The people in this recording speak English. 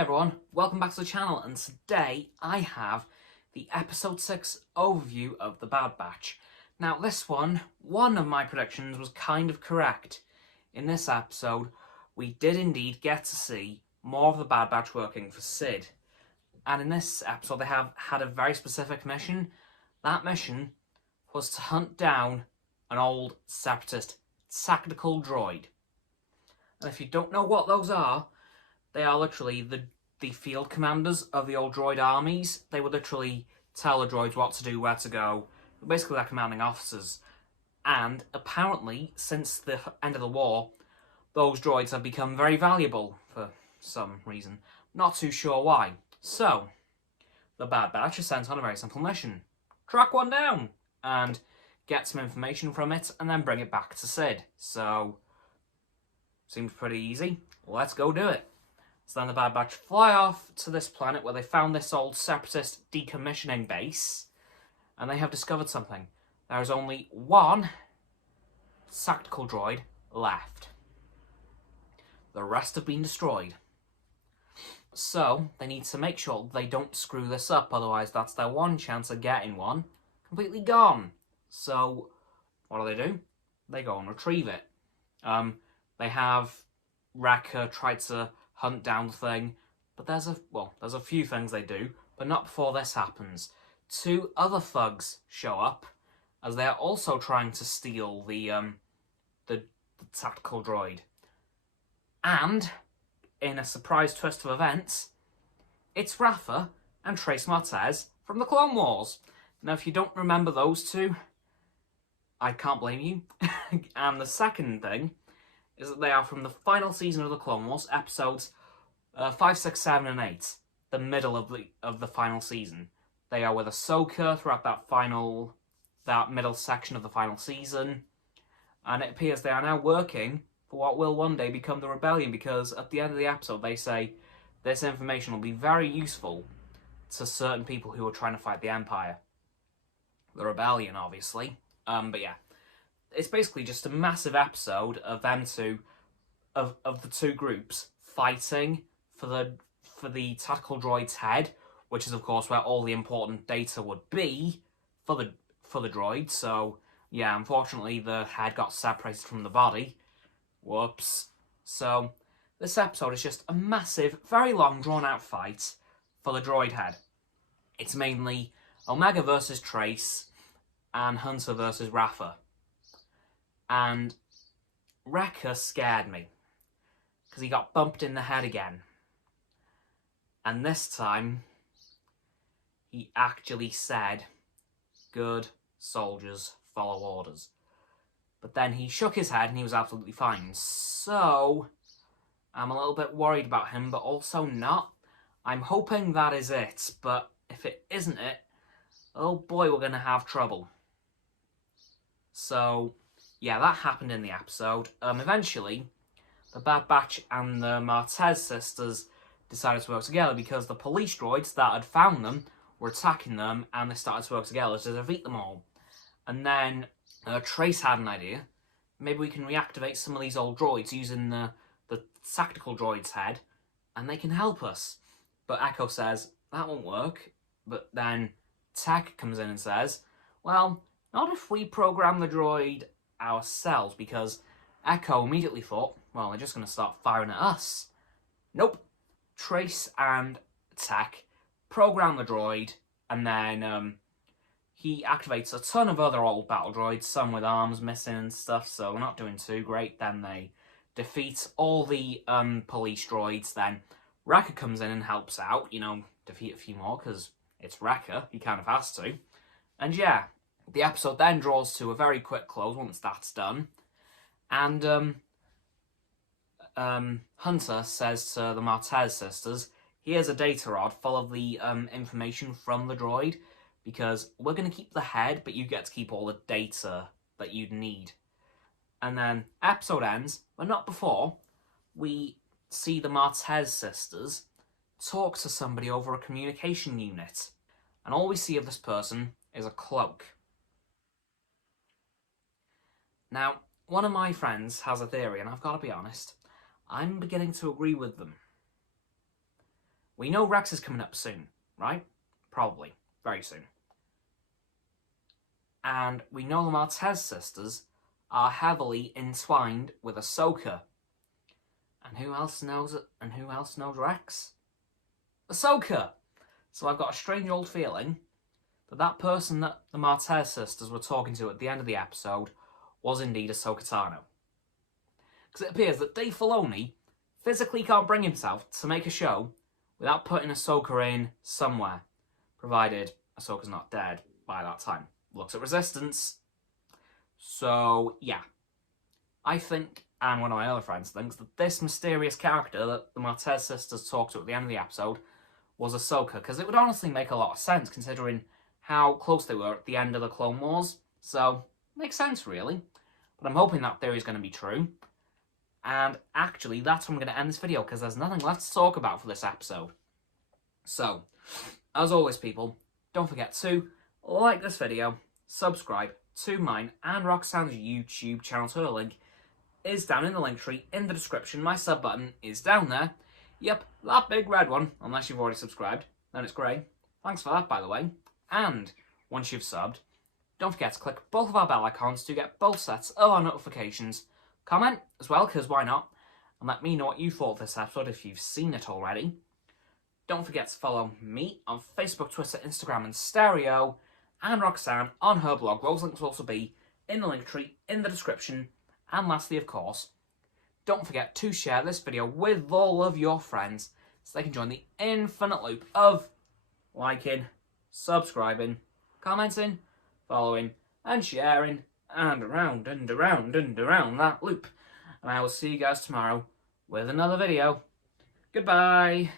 everyone, welcome back to the channel, and today I have the episode 6 overview of the Bad Batch. Now this one of my predictions was kind of correct. In this episode, we did indeed get to see more of the Bad Batch working for Sid. And in this episode they have had a very specific mission. That mission was to hunt down an old separatist tactical droid. And if you don't know what those are, they are literally the field commanders of the old droid armies. They would literally tell the droids what to do, where to go. Basically, they're commanding officers. And apparently, since the end of the war, those droids have become very valuable for some reason. Not too sure why. So, the Bad Batch is sent on a very simple mission. Track one down and get some information from it and then bring it back to Sid. So, seems pretty easy. Let's go do it. So then the Bad Batch fly off to this planet where they found this old separatist decommissioning base, and they have discovered something. There is only one tactical droid left. The rest have been destroyed. So they need to make sure they don't screw this up, otherwise that's their one chance of getting one completely gone. So what do? They go and retrieve it. They have Wrecker tried to hunt down the thing, but there's a few things they do, but not before this happens. Two other thugs show up, as they are also trying to steal the tactical droid. And, in a surprise twist of events, it's Rafa and Trace Martez from the Clone Wars. Now, if you don't remember those two, I can't blame you. And the second thing is that they are from the final season of the Clone Wars, episodes 5, 6, 7, and 8, the middle of the final season. They are with Ahsoka throughout that middle section of the final season, and it appears they are now working for what will one day become the Rebellion, because at the end of the episode they say this information will be very useful to certain people who are trying to fight the Empire. The Rebellion, obviously. But yeah. It's basically just a massive episode of them two, of the two groups fighting for the tactical droid's head, which is of course where all the important data would be for the droid. So yeah, unfortunately the head got separated from the body. Whoops. So this episode is just a massive, very long, drawn out fight for the droid head. It's mainly Omega versus Trace and Hunter versus Rafa. And Wrecker scared me, because he got bumped in the head again. And this time, he actually said, "Good soldiers follow orders." But then he shook his head and he was absolutely fine. So, I'm a little bit worried about him, but also not. I'm hoping that is it, but if it isn't it, oh boy, we're going to have trouble. So yeah, that happened in the episode. Eventually, the Bad Batch and the Martez sisters decided to work together because the police droids that had found them were attacking them, and they started to work together to defeat them all. And then Trace had an idea. Maybe we can reactivate some of these old droids using the tactical droid's head, and they can help us. But Echo says, that won't work. But then Tech comes in and says, well, not if we program the droid ourselves, because Echo immediately thought, well, they're just going to start firing at us. Nope. Trace and Tech program the droid, and then he activates a ton of other old battle droids, some with arms missing and stuff, so we're not doing too great. Then they defeat all the police droids. Then Wrecker comes in and helps out, defeat a few more, because it's Wrecker, he kind of has to. And yeah, the episode then draws to a very quick close once that's done. And Hunter says to the Martez sisters, here's a data rod full of the information from the droid, because we're going to keep the head, but you get to keep all the data that you'd need. And then episode ends, but not before we see the Martez sisters talk to somebody over a communication unit. And all we see of this person is a cloak. Now, one of my friends has a theory, and I've got to be honest, I'm beginning to agree with them. We know Rex is coming up soon, right? Probably. Very soon. And we know the Martez sisters are heavily entwined with Ahsoka. And who else knows it? And who else knows Rex? Ahsoka! So I've got a strange old feeling that that person that the Martez sisters were talking to at the end of the episode was indeed Ahsoka Tano. Because it appears that Dave Filoni physically can't bring himself to make a show without putting Ahsoka in somewhere, provided Ahsoka's not dead by that time. Looks at Resistance. So, yeah. I think, and one of my other friends thinks, that this mysterious character that the Martez sisters talked to at the end of the episode was Ahsoka, because it would honestly make a lot of sense considering how close they were at the end of the Clone Wars. So, makes sense, really. But I'm hoping that theory is going to be true. And actually, that's when I'm going to end this video, because there's nothing left to talk about for this episode. So, as always, people, don't forget to like this video, subscribe to mine and Roxanne's YouTube channel. So her link is down in the link tree in the description. My sub button is down there. Yep, that big red one, unless you've already subscribed. Then it's grey. Thanks for that, by the way. And once you've subbed, don't forget to click both of our bell icons to get both sets of our notifications. Comment as well, because why not? And let me know what you thought of this episode if you've seen it already. Don't forget to follow me on Facebook, Twitter, Instagram and Stereo, and Roxanne on her blog. Those links will also be in the link tree in the description. And lastly, of course, don't forget to share this video with all of your friends so they can join the infinite loop of liking, subscribing, commenting, following, and sharing, and around and around and around that loop. And I will see you guys tomorrow with another video. Goodbye.